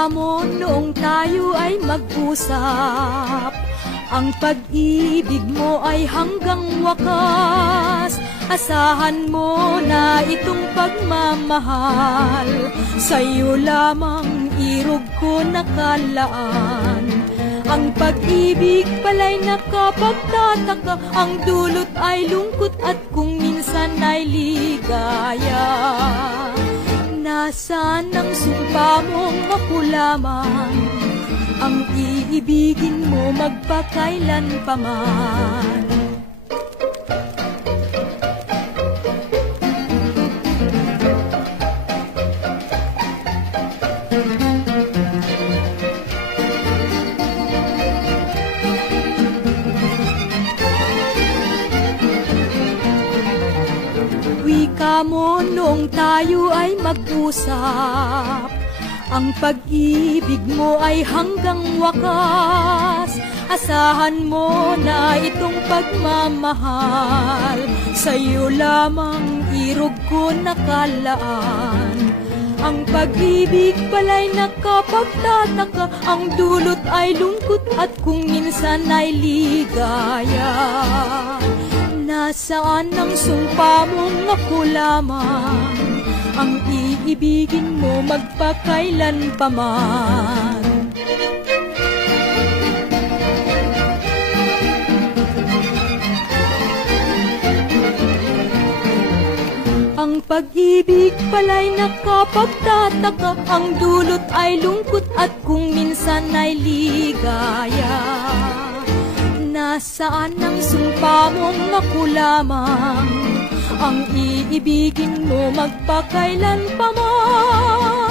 Wika mo noong tayo ay mag-usap, ang pag-ibig mo ay hanggang wakas. Asahan mo na itong pagmamahal, sa'yo lamang irog ko nakalaan. Ang pag-ibig pala'y nakapagtataka, ang dulot ay lungkot at kung minsan ay ligaya. Nasaan ang sumpa mong ako lamang, ang iibigin mo magpakailan pa man. Wika mo noong tayo ay mag-usap, ang pag-ibig mo ay hanggang wakas. Asahan mo na itong pagmamahal, sa'yo lamang irog ko nakalaan. Ang pag-ibig pala'y nakapagtataka, ang dulot ay lungkot at kung minsan ay ligaya. Nasaan ang sumpa mong ako lamang, ang iibigin mo magpakailan pa man. Ang pag-ibig pala'y nakapagtataka, ang dulot ay lungkot at kung minsan ay ligaya. Nasaan ang sumpa mong ako lamang, ang iibigin mo magpakailan pa man.